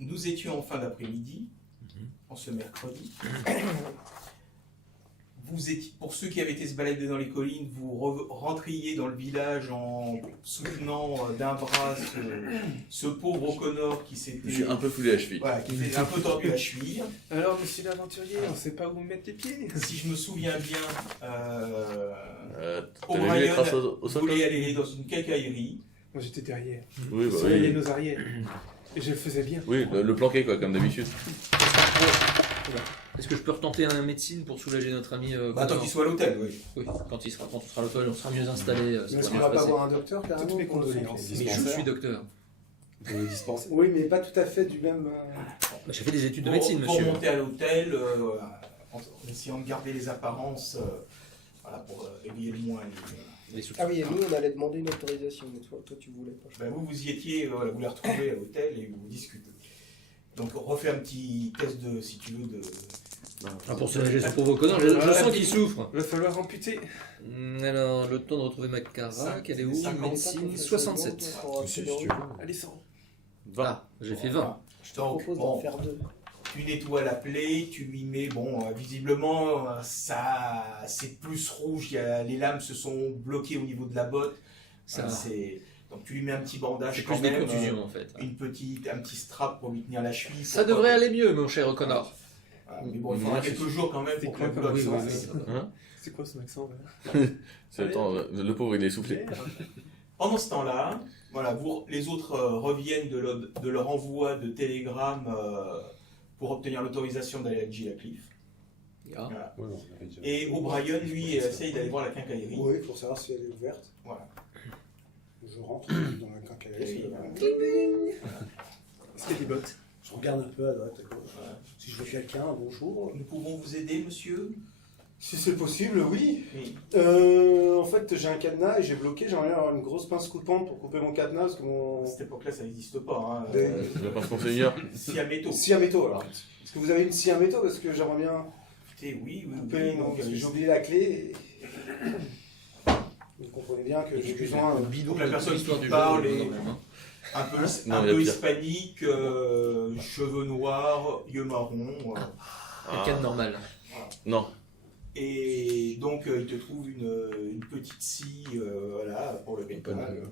Nous étions en fin d'après-midi, en ce mercredi. Vous étiez, pour ceux qui avaient été se balader dans les collines, vous rentriez dans le village en soutenant d'un bras ce pauvre O'Connor qui s'était... Je suis un peu foulé à la cheville. Voilà, qui était un peu tordu la cheville. Alors, monsieur l'aventurier, on sait pas où mettre les pieds. Si je me souviens bien, T'as vu les traces au sol? voulait aller dans une quincaillerie. Moi, j'étais derrière. Oui, bah Surveiller oui. nos arrières. Et je le faisais bien. Oui, le planqué quoi, comme d'habitude. Est-ce que je peux retenter un médecine pour soulager notre ami Bah, tant qu'il soit à l'hôtel, oui. Oui, quand on sera à l'hôtel, on sera mieux installé. Mais est-ce qu'on va pas voir un docteur carrément? Toutes mes condoléances. Mais je suis docteur. Vous dispensez. Oui, mais pas tout à fait du même. Bah, j'ai fait des études de Pour- médecine, pour monsieur. monter à l'hôtel, en essayant de garder les apparences, voilà, pour éveiller le moins Les sous- Ah oui, et nous, on allait demander une autorisation, mais toi tu voulais pas. Ben, vous y étiez, vous les retrouvez à l'hôtel et vous discutez. Donc refais un petit test de, si tu veux, de... Ah, pour soulager ce pauvre connard, je sens qu'il souffre. Il va falloir amputer. Alors, le temps de retrouver ma carac, elle est où? 50, Médecine 67. Si, si tu veux. Allez, 100. 20. Ah, j'ai fait 20. Je te Donc, propose bon, d'en faire deux. tu nettoies la plaie, tu lui mets, bon, visiblement, ça, c'est plus rouge, les lames se sont bloquées au niveau de la botte. Ça va. Donc tu lui mets un petit bandage C'est quand plus des même, contusions en fait. un petit strap pour lui tenir la cheville. Ça devrait aller mieux, mon cher Connor. Voilà, mais bon, il faudra quelques jours quand même pour que la blotte oui, soit oui, faite. Hein? C'est quoi son accent là? C'est le temps, le pauvre il est essoufflé. Pendant ce temps-là, voilà, les autres reviennent de leur envoi de télégramme pour obtenir l'autorisation d'aller à Gillacliff. Ah. Voilà. Oui, on avait déjà. Et O'Brien, lui, essaye d'aller voir la quincaillerie. Oui, pour savoir si elle est ouverte. Voilà. Je rentre dans la quincaillerie. Est-ce qu'il y a des bottes? Je regarde un peu à droite, à gauche. Voilà. Si je vois quelqu'un, bonjour. Nous pouvons vous aider, monsieur? Si c'est possible, oui. Oui. En fait, j'ai un cadenas et j'ai bloqué. J'aimerais bien avoir une grosse pince coupante pour couper mon cadenas parce que mon. À cette époque-là, ça n'existe pas. Hein. Des- Tu vas pas se conseiller. Scie à métaux. Scie à métaux alors. Est-ce que vous avez une scie à métaux? Parce que j'aimerais bien Écoutez, oui, oui, couper. oui. Non, Donc, parce que j'ai oublié la clé. Et... Vous comprenez bien que j'ai besoin. donc la personne L'histoire qui du parle jeu, est normalement. un peu, Non, un il y a peu pire. hispanique, cheveux noirs, yeux marrons. Quelqu'un de normal. Non. Et donc, il te trouve une petite scie voilà, pour le métal.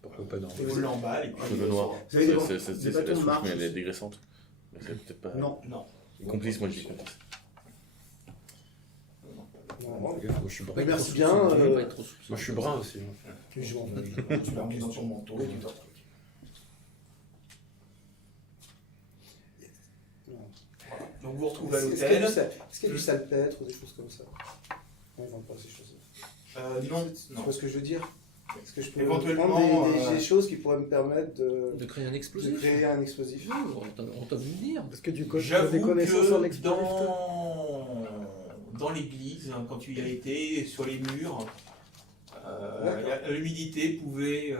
Pourquoi pas non? Et on l'emballe. Et puis, Cheveux noirs. Vous avez des C'est des bâtons la de souche, marche mais elle est aussi? dégraissante. Mais c'est peut-être pas. Non. Non. Complice, moi je dis complice. Non. Je suis brun. Mais merci bien. Je veux pas être trop soupçonneux. Moi je suis brun aussi. Je m'en Tu la mets dans ton manteau et tu t'en truc. Donc vous retrouvez à Est-ce qu'il y a l'hôtel. est-ce qu'il y a du salpêtre ou des choses comme ça? Non, ils vendent pas ces choses-là. Non, Tu non. vois ce que je veux dire? Est-ce que je peux Éventuellement, prendre des choses qui pourraient me permettre De créer un de explosif. créer un explosif? On t'a vu le dire. Parce que du coup, tu as des J'avoue connaissances sur que l'explosif, toi dans l'église, hein, quand tu y as été, sur les murs, D'accord. l'humidité pouvait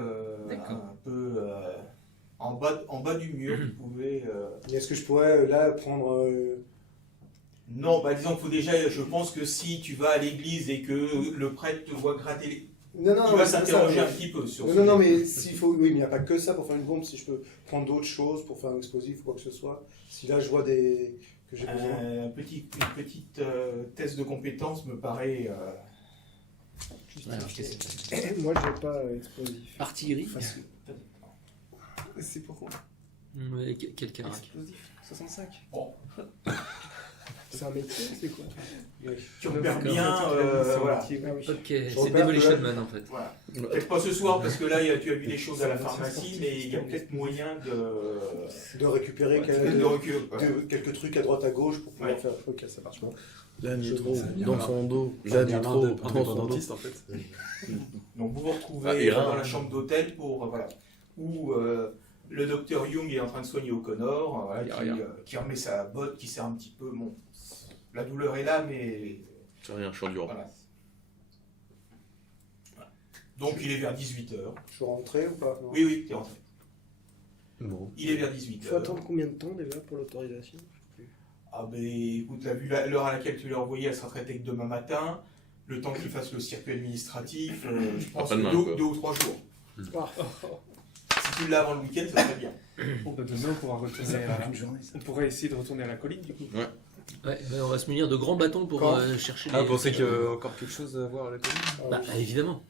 D'accord. un peu en bas du mur, tu pouvais. Et est-ce que je pourrais là prendre Non, bah disons qu'il faut déjà. Je pense que si tu vas à l'église et que le prêtre te voit gratter les. Non, non, Il mais va c'est pas ça, s'interroger mais- un petit peu sur Non, ce non, non, que- mais s'il faut, oui, mais il n'y a pas que ça pour faire une bombe. Si je peux prendre d'autres choses pour faire un explosif ou quoi que ce soit. Si là je vois que j'ai besoin. Une petite test de compétence me paraît. Alors, qu'est-ce Moi, j'ai pas explosif. Artillerie. Facile. C'est pourquoi? Mais quel carac. Explosif. 65. Bon. C'est un métier, c'est quoi? Tu repères bien, voilà. Ah oui. Ok, c'est repère Demolition que- Man en fait. Voilà. Peut-être pas ce soir parce que là tu as vu des choses à la pharmacie, mais il y a peut-être moyen De récupérer de reculer. quelques trucs à droite à gauche pour pouvoir Ouais. faire. Ok, ça marche bon. La nitro Ça vient dans là. son dos. J'en La ai un nitro dans son dos. indépendantiste en fait. Donc vous vous retrouvez Ah, et dans là, la chambre d'hôtel pour voilà où le docteur Young est en train de soigner O'Connor, voilà, qui remet sa botte, qui sert un petit peu. Bon, la douleur est là, mais C'est rien, je suis endurant. voilà. Voilà. Donc il est vers 18h. Je suis rentré ou pas? Non. Oui, oui, t'es rentré. Bon. Il est vers Il 18h. faut attendre combien de temps déjà pour l'autorisation? Ah ben écoute, vu l'heure à laquelle tu l'as envoyé, elle sera traitée que demain matin. Le temps qu'il fasse le circuit administratif, je pense que Après-demain, quoi. 2 ou 3 jours. Ah. Si tu l'as avant le week-end, ça serait bien. Bon, bah, demain, on pourra retourner on pourrait essayer de retourner à la colline du coup. Ouais, mais on va se munir de grands bâtons pour Quand chercher Ah, les. vous pensez qu'il y a encore quelque chose à voir à la colline? Bah, évidemment.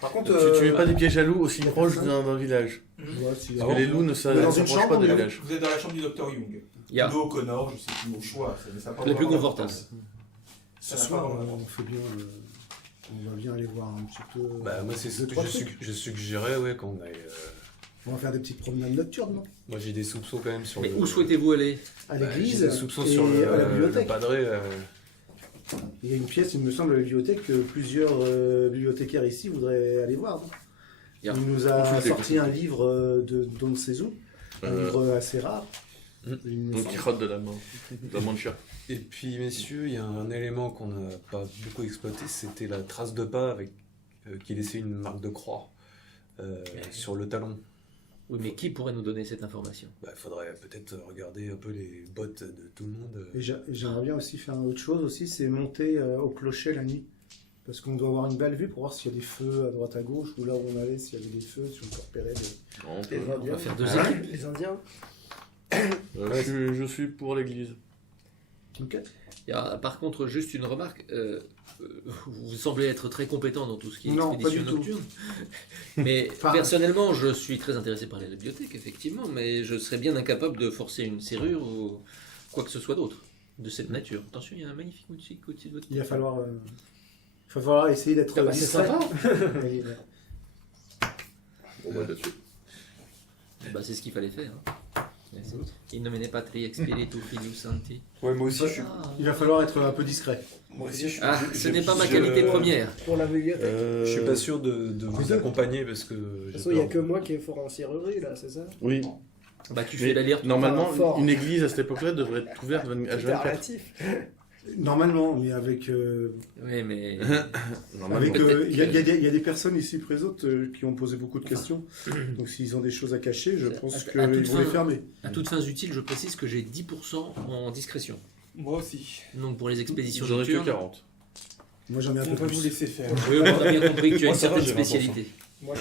Par contre, Tu mets pas des pièges à loups aussi proches d'un village. Ouais, si- Parce que les loups ne On est dans une s'approchent chambre, pas des on est- villages. Vous êtes dans la chambre du docteur Young. Il y a De O'Connor, je sais plus au choix. Ça n'a pas la plus vraiment confortable. d'importance. Ce Ça n'a soir, pas vraiment on fait bien. On va bien aller voir un petit peu. Bah, moi, c'est ce deux, que trois trucs. je suggérais, ouais, qu'on aille. On va faire des petites promenades nocturnes, non? Moi, j'ai des soupçons quand même sur Mais le. où souhaitez-vous aller? À Bah, l'église j'ai des soupçons et sur à la le bibliothèque. padré. Il y a une pièce, il me semble, à la bibliothèque que plusieurs bibliothécaires ici voudraient aller voir. Non? Yeah. Il nous a Consultez, sorti un livre de Don Cezu, un Euh, livre assez rare. Hmm. Il me Don semble. Quichotte de la Mancha. Et puis, messieurs, il y a un élément qu'on n'a pas beaucoup exploité, c'était la trace de pas avec qui laissait une marque de croix sur le talon. Oui, mais qui pourrait nous donner cette information? Bah, il faudrait peut-être regarder un peu les bottes de tout le monde. Et j'aimerais bien aussi faire autre chose aussi, c'est monter au clocher la nuit. Parce qu'on doit avoir une belle vue pour voir s'il y a des feux à droite à gauche ou là où on allait, s'il y avait des feux, si on peut repérer des... Non, on peut- Les On Indiens. va faire deux Ah, équipes. Les Indiens. je suis pour l'église. Ok. Il y a, par contre, juste une remarque. Vous semblez être très compétent dans tout ce qui est Non, expédition pas du tout. nocturne. Mais Enfin, personnellement, je suis très intéressé par la bibliothèque, effectivement, mais je serais bien incapable de forcer une serrure ou quoi que ce soit d'autre de cette nature. Attention, il y a un magnifique au-dessus de votre Il va falloir essayer d'être Ah bah, c'est discret. sympa. Et, Bon, bah, là-dessus. Bah, c'est ce qu'il fallait faire. Hein. In nomine Patri et Spiritus Filius Sancti. Ouais, moi aussi, il va falloir être un peu discret. moi aussi, Ah, ce n'est pas ma qualité première. Pour la bibliothèque. Je suis pas sûr de vous accompagner parce que. De toute j'ai façon, il n'y a peur. que moi qui est fort en serrurerie, là, c'est ça? Oui. Bah, tu Mais fais la normalement, fort. une église à cette époque-là devrait être ouverte H24. Relatif. Normalement, mais avec... Oui, mais. Normalement. Peut-être il y a des personnes ici présentes qui ont posé beaucoup de questions. Donc s'ils ont des choses à cacher, je pense À qu'ils toute vont les fin. fermer. À toutes fins utiles, je précise que j'ai 10% en discrétion. Moi aussi. Donc pour les expéditions J'aurais que nocturnes. 40. Moi j'en ai un On peu va plus. vous laisser faire. Oui, on a bien compris que tu as Moi, une ça va, certaine j'ai 20%. spécialité. Moi,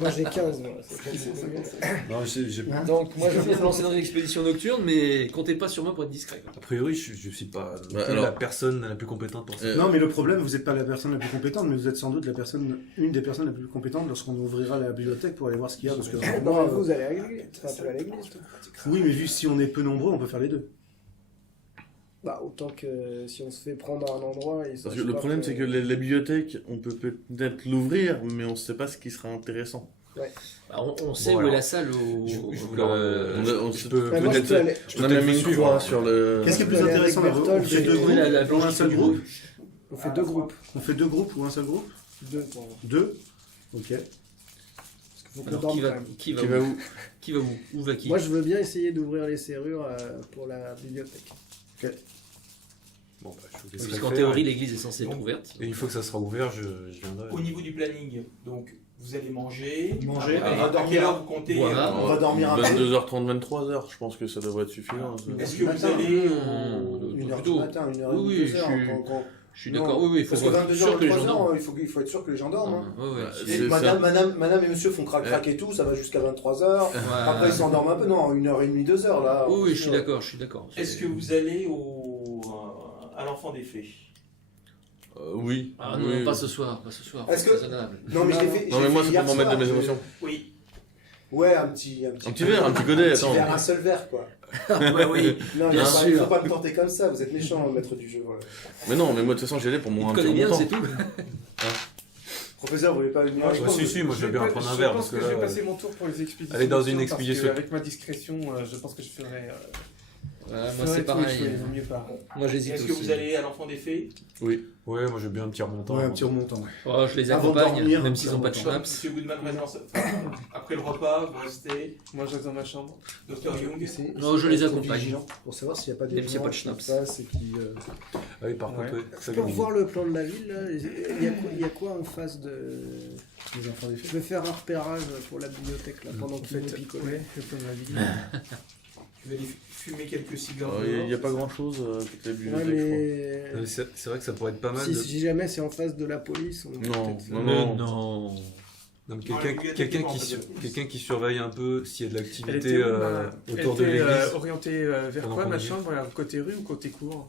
moi, j'ai 15, moi. C'est pas beaucoup. Non, j'ai. Hein? Donc moi je veux bien me lancer dans une expédition nocturne, mais comptez pas sur moi pour être discret. quoi. A priori, je suis pas non Bah, plus alors- la personne la plus compétente pour ça. Non, mais le problème, vous n'êtes pas la personne la plus compétente, mais vous êtes sans doute une des personnes les plus compétentes lorsqu'on ouvrira la bibliothèque pour aller voir ce qu'il y a. Parce que Non, moi, mais vous allez à l'église. Enfin, tu vas à l'église, toi. oui, mais vu si on est peu nombreux, on peut faire les deux. Bah, autant que si on se fait prendre à un endroit. Parce que le problème, c'est que la bibliothèque, on peut peut-être l'ouvrir, mais on ne sait pas ce qui sera intéressant. Bah, on sait Bon, où est alors, la salle où. je où vous le- on je sait- peux Moi, je peux peut-être. aller. Je On a peux même peut-être une vous suivre. croix sur le. Qu'est-ce qui est plus aller intéressant avec là, Berthold on fait et- deux Oui, groupes la ou un blanche seul du groupe groupe. On fait deux groupes. On fait deux groupes ou un seul groupe? Deux pour moi. Deux. Ok. Faut qu'on Alors, dorme qui va, quand même. qui va Qui où va où Qui va où Où va qui Moi, je veux bien essayer d'ouvrir les serrures pour la bibliothèque. Bon, bah, je vous laisserai Puisqu'en faire. théorie, l'église est censée être ouverte. Et une fois que ça sera ouvert, je viendrai. Au niveau du planning, donc vous allez manger. Manger, Après, on va à dormir. quelle heure vous comptez Voilà. On va dormir un peu. 22h30, 23h, je pense que ça devrait être suffisant. ça. Est-ce que vous Matin. allez Une heure du Plutôt. matin, une heure et Oui, demie, oui, 2 heures. je suis- Je suis d'accord. Oui, oui, il faut Parce que être 22h, sûr que les gens 23h, dorment. il faut être sûr que les gens dorment. hein. Ouais, ouais. C'est- Et madame et monsieur font crac-crac et tout, ça va jusqu'à 23h. Ouais. Après, ils s'endorment un peu, non, 1h30, 2 heures là. Oui, oui, je suis d'accord, je suis d'accord. Est-ce que vous allez à l'enfant des fées? Oui. Ah non, oui. pas ce soir, pas ce soir. Est-ce c'est que- raisonnable. Non, mais je l'ai fait. Non, mais moi, c'est pour m'en mettre de mes émotions. émotions. Oui. Ouais, un petit Un petit verre, un petit godet, un petit attends. verre, un seul verre, quoi. Bah oui. Non, Bien il sûr. faut pas me tenter comme ça, vous êtes méchant, maître du jeu. Voilà. Mais non, mais moi de toute façon j'y allais pour Il mon te un petit connaît bien, montant. c'est tout. Professeur, vous voulez pas venir avec Ouais, moi si, moi je veux bien prendre un verre parce que je vais là, passer mon tour pour les expéditions. aller dans une parce que expédition. avec ma discrétion, je pense que je ferai. Moi ferai c'est tout pareil. échouer, il vaut mieux pas. Moi j'hésite Est-ce aussi. que vous allez à l'enfant des fées? Oui. Ouais, moi j'ai bien un petit remontant. Ouais, un petit remontant. Ouais. Oh, je les Avant de accompagne, dormir, même s'ils n'ont pas de avant Comme schnapps. Monsieur Goodman maintenant, après le repas, vous restez. Moi, je reste dans ma chambre. Docteur Young. Non, je les Restez accompagne. vigilants pour savoir s'il n'y a pas des Même s'il y a pas de gens qui schnapps. passent et qui. Ah oui, par Ouais. contre, ouais. ça Pour gagne. voir le plan de la ville, là, il y a quoi en face de. Les enfants des Je fées. vais faire un repérage pour la bibliothèque là, pendant En qu'il nous fait, picole. ouais, le plan de la ville. Tu vas aller fumer quelques cigares. Il n'y a dehors, pas c'est grand chose avec la Ouais, bibliothèque, je mais. Non, mais c'est vrai que ça pourrait être pas mal. Si jamais c'est en face de la police, on peut Non, peut-être- non, Non, non. non. Non, mais Dans la quelqu'un bibliothèque, quelqu'un non, qui, pas de sur- police. quelqu'un qui surveille un peu s'il y a de Elle l'activité était, où, autour de elle était, l'église. orientée vers Pendant quoi qu'on ma y est. chambre? Côté rue ou côté cour?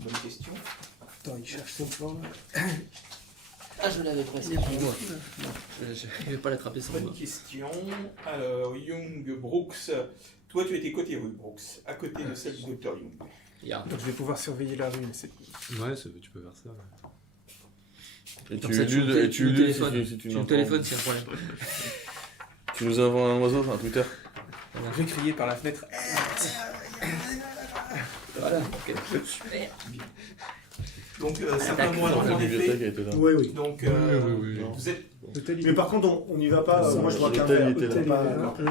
Bonne question. Attends, il cherche son plan là. Ah, je l'avais presque. Il est pas Moi. là. Je vais pas l'attraper sans Bonne moi. question. Alors, Young, Brooks. Toi, tu étais côté rue, Brooks, à côté de celle du docteur Young. Ya. Donc je vais pouvoir surveiller la rue. Mais c'est... Ouais, tu peux faire ça. Et Comme tu ça, ludes le et tu ludes téléphones. si tu Tu n'entends. le téléphones, c'est un problème. Tu nous envoies un oiseau, un Twitter. Je vais crier par la fenêtre. Voilà. Ok. Super. Donc, simplement à La l'enfant des bibliothèque fées. a été là. Oui, oui. Donc, oui. vous êtes. Mais par contre, on n'y va pas. Moi, je vois qu'un L'hôtel, verre. il était là. Pas non plus,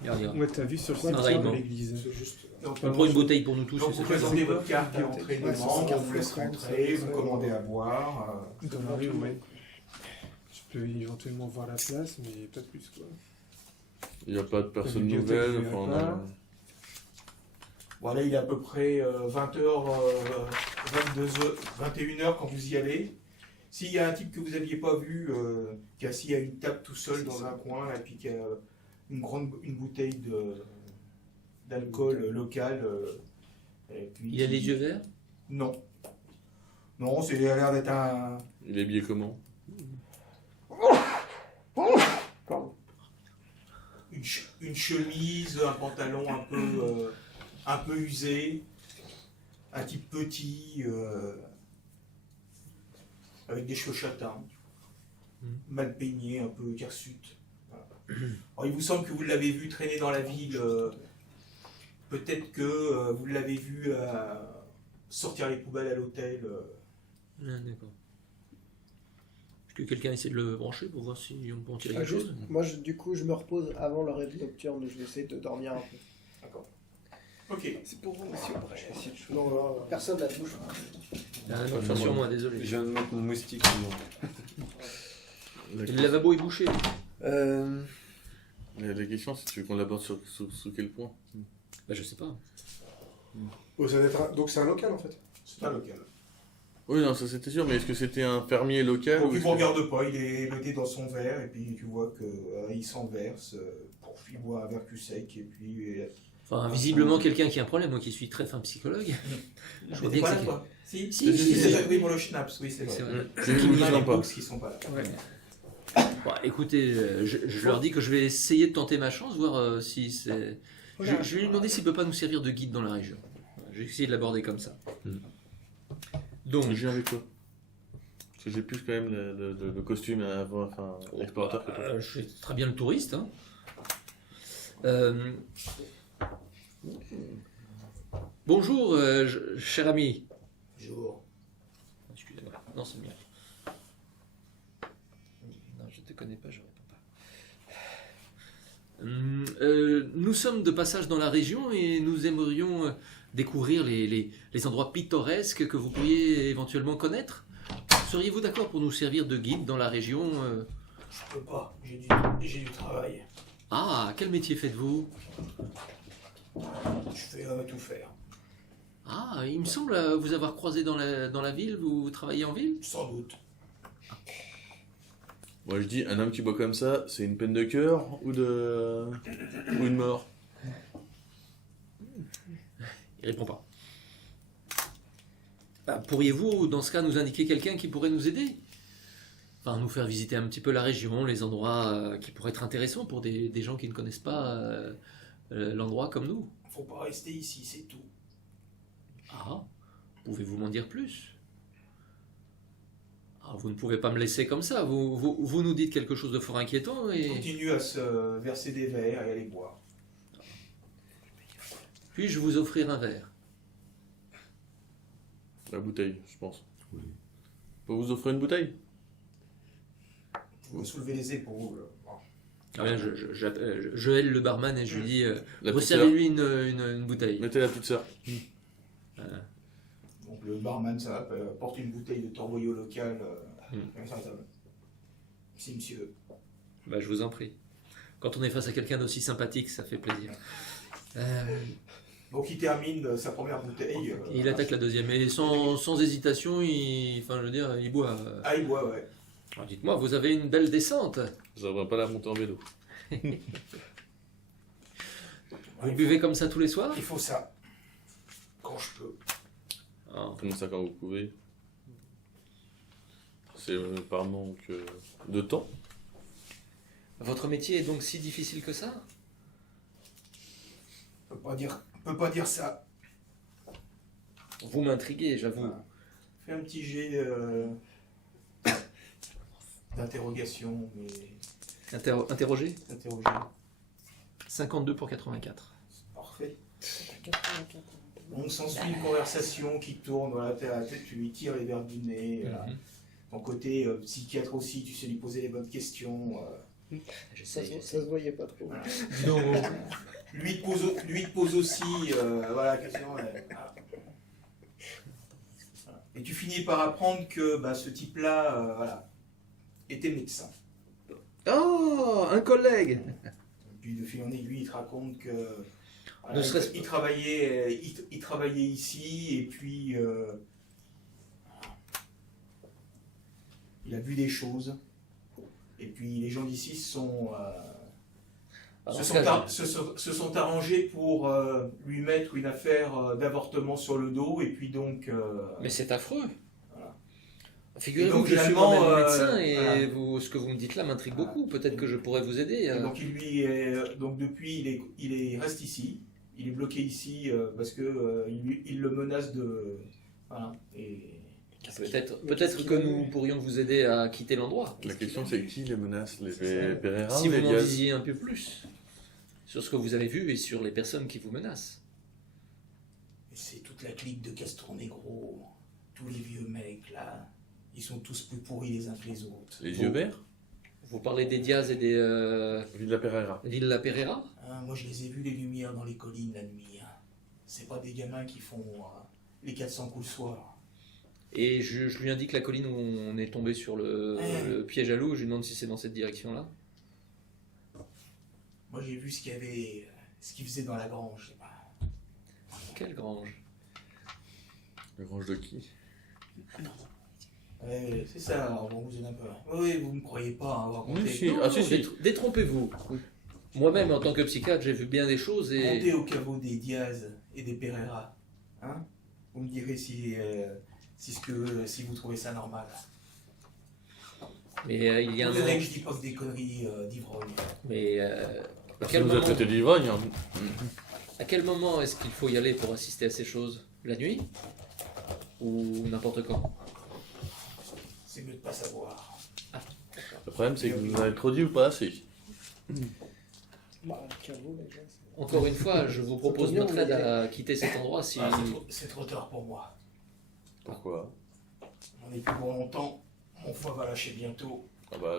Regarde, regarde. Ouais, t'as vu sur le Ouais, site pareillement. de l'église. c'est juste. Donc, On prend une bouteille pour nous tous. donc et vous c'est présentez tout. votre carte d'entrée Ouais, devant, c'est ça. on vous laisse rentrer, vous commandez à boire. Dans la rue, ouais. Je peux éventuellement voir la place, mais peut-être plus quoi. Il n'y a pas de personne bibliothèque, nouvelle. je Enfin, verrai on a- pas. Voilà, il est à peu près 20h, 22h, 21h quand vous y allez. S'il y a un type que vous n'aviez pas vu, qui est assis à une table tout seul dans un coin, et puis qui a une bouteille d'alcool local. Et puis Il a les yeux verts. Non. Non, il a l'air d'être un. Il est habillé comment? Une chemise, un pantalon un peu usé, un type petit, avec des cheveux châtains, mal peigné, un peu hirsute. Voilà. Alors, il vous semble que vous l'avez vu traîner dans la ville, peut-être que vous l'avez vu sortir les poubelles à l'hôtel. Ah, d'accord. Est-ce que quelqu'un essaie de le brancher pour voir si on peut en tirer Ah, quelque juste, chose? moi, du coup, je me repose avant le rêve nocturne. Je vais essayer de dormir un peu. D'accord. Ok. C'est pour vous, monsieur Brett. Non, personne la touche. Ah non, enfin, sur moi, désolé. Je viens de mettre mon moustique. Le lavabo est bouché. Mais la question, c'est tu veux qu'on l'aborde sur quel point? Bah, je sais pas. Oh, ça doit être donc c'est un local en fait. C'est un local. Oui, non, ça c'était sûr, mais est-ce que c'était un fermier local Donc ou il est-ce ne vous que- regarde pas, il est noté dans son verre, et puis tu vois qu'il s'en verse, il boit un verre cul sec, et puis... Enfin, visiblement, quelqu'un qui a un problème, moi qui suis très fin psychologue. Je vois T'es bien pas que là, c'est toi? Si, Si, si, si, c'est si. ça, oui, pour le schnapps, oui, c'est c'est vrai. vrai. C'est Il tout y a sympa. les Brooks qui sont pas là. Ouais. Bon, écoutez, je leur dis que je vais essayer de tenter ma chance, voir si c'est... Je vais lui demander s'il peut pas nous servir de guide dans la région. Je vais essayer de l'aborder comme ça. Donc, Je viens avec toi. Parce que j'ai plus quand même le costume à avoir, enfin, l'explorateur que toi. je fais très bien le touriste. Hein. Bonjour, cher ami. Bonjour. Excusez-moi. Non, c'est bien. Non, je te connais pas, je réponds pas. Nous sommes de passage dans la région et nous aimerions découvrir les endroits pittoresques que vous pourriez éventuellement connaître. Seriez-vous d'accord pour nous servir de guide dans la région Je peux pas, j'ai du travail. Ah, quel métier faites-vous? Je fais tout faire. Ah, il me semble vous avoir croisé dans la ville, vous travaillez en ville? Sans doute. Moi je dis, un homme qui boit comme ça, c'est une peine de cœur ou une mort? Il répond pas. Pourriez-vous, dans ce cas, nous indiquer quelqu'un qui pourrait nous aider? Enfin, nous faire visiter un petit peu la région, les endroits qui pourraient être intéressants pour des gens qui ne connaissent pas l'endroit comme nous. Faut pas rester ici, c'est tout. Ah, pouvez-vous m'en dire plus? Ah, vous ne pouvez pas me laisser comme ça. Vous nous dites quelque chose de fort inquiétant Il et continue à se verser des verres et à les boire. puis-je vous offrir un verre? La bouteille, je pense. Je peux vous offrir une bouteille? Vous soulevez les épaules. Bon. Ah bien, je hèle le barman et je lui dis La petite sœur. resservez-lui une bouteille. Mettez la petite sœur. Donc le barman, ça porte une bouteille de torboyau local. Si, monsieur. Bah, je vous en prie. Quand on est face à quelqu'un d'aussi sympathique, ça fait plaisir. Donc il termine sa première bouteille. Il attaque la deuxième et sans hésitation, enfin, je veux dire, il boit. Ah, il boit, ouais. Alors, dites-moi, vous avez une belle descente. Ça va pas la monter en vélo. Vous buvez comme ça tous les soirs? Il faut ça. Quand je peux. Ah, Comme ça quand vous pouvez. C'est par manque de temps. Votre métier est donc si difficile que ça? On peut pas dire ça. Vous m'intriguez, j'avoue. Fais un petit jet d'interrogation, mais Interroger? interroger. 52 pour 84. Parfait. On s'ensuit une conversation qui tourne, voilà, tu lui tires les verres du nez. Voilà. Ton côté psychiatre aussi, tu sais lui poser les bonnes questions. Ça se voyait pas trop. Voilà. Lui te pose aussi voilà, la question. Voilà. Et tu finis par apprendre que ce type-là voilà, était médecin. Oh, un collègue! Et puis de fil en aiguille, il te raconte que Ne serait-ce il travaillait ici et puis il a vu des choses. Et puis les gens d'ici se sont arrangés pour lui mettre une affaire d'avortement sur le dos et puis donc. Mais c'est affreux. Voilà. Figurez-vous donc, que je suis finalement, moi-même médecin et voilà. ce que vous me dites là m'intrigue Voilà. beaucoup. Peut-être que je pourrais vous aider. Et donc donc depuis il reste ici, il est bloqué ici parce que il le menace de voilà et Peut-être que nous pourrions vous aider à quitter l'endroit. La question c'est qui les menace? Les ça. Pereira Si ou vous les m'en Diaz? disiez un peu plus sur ce que vous avez vu et sur les personnes qui vous menacent. c'est toute la clique de Castronegro, tous les vieux mecs là, ils sont tous plus pourris les uns que les autres. Les yeux verts? Vous parlez des Diaz et des Villa Pereira. Villa Pereira? Hein, moi je les ai vus les lumières dans les collines la nuit. Hein. C'est pas des gamins qui font les 400 coups le soir. Et je lui indique la colline où on est tombé sur le piège à loup. Je lui demande si c'est dans cette direction-là. Moi j'ai vu ce qu'ils faisaient dans la grange. Je sais pas. Quelle grange? Le grange de qui? Ouais, c'est ça, alors bon, vous êtes un peu. Oui, vous me croyez pas avoir raconté. Oui, si. Non, Ah, si, non, si. détrompez-vous. Moi-même, en tant que psychiatre, j'ai vu bien des choses et... Montez au caveau des Diaz et des Pereira. Hein, vous me direz si vous trouvez ça normal. Mais il y a un Vous moment... savez que je dis pas que des conneries d'ivrogne. Mais Parce que vous êtes traité d'ivrogne. Hein. à quel moment est-ce qu'il faut y aller pour assister à ces choses? La nuit? Ou n'importe quand? C'est mieux de pas savoir. Le problème c'est que vous en avez trop dit ou pas assez. Bah, le caveau, déjà, c'est- Encore une fois, je vous propose bien, notre aide mais- à quitter cet endroit si... C'est trop tard pour moi. Pourquoi? On n'est plus pour longtemps. Mon foie va lâcher bientôt. Ah bah,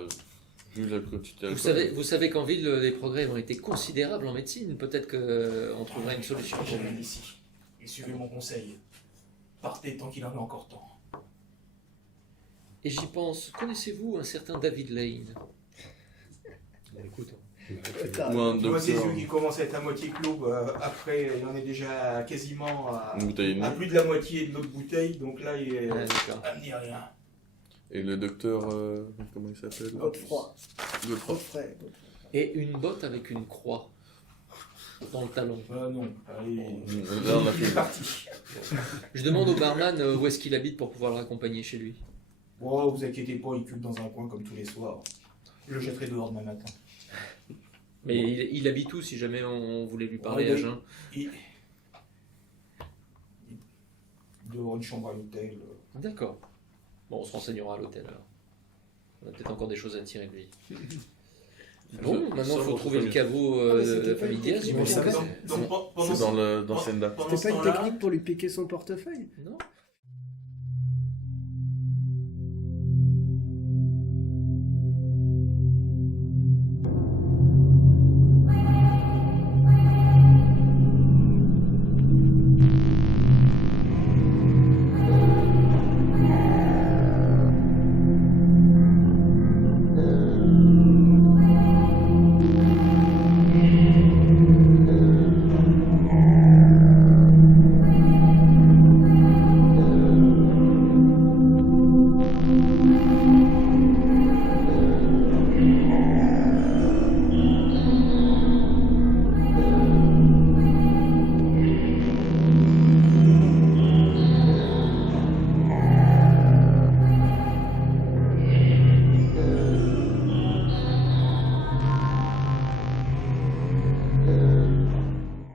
vu la quantité Vous savez qu'en ville, les progrès ont été considérables en médecine. Peut-être qu'on trouvera une solution. Je viens d'ici. Et suivez mon conseil. Partez tant qu'il en est encore temps. Et j'y pense, connaissez-vous un certain David Lane? Écoute, Ou un Tu vois ces docteur. yeux qui commencent à être à moitié clos. Après, il en est déjà quasiment Une bouteille et demie. à plus de la moitié de l'autre bouteille. Donc là, il est d'accord. amené à rien. Et le docteur. Comment il s'appelle? Godefroy. Godefroy. Godefroy. Et une botte avec une croix dans le talon. Non, allez. Là on a Il est fait. parti. Je demande au barman où est-ce qu'il habite pour pouvoir le raccompagner chez lui. Bon, vous inquiétez pas, il cube dans un coin comme tous les soirs. Je le jetterai dehors demain matin. Mais il habite où si jamais on voulait lui parler Ouais, à mais- jeun? Il doit avoir une chambre à l'hôtel. D'accord. Bon, on se renseignera à l'hôtel alors. On a peut-être encore des choses à tirer de lui. Bon, maintenant il faut trouver le caveau Ah, mais c'était de pas famille une Diaz. technique. j'imagine ça que va. c'est- Donc, pendant C'est ce- dans Senda. pendant C'était ce pas une temps-là, technique pour lui piquer son portefeuille? Non.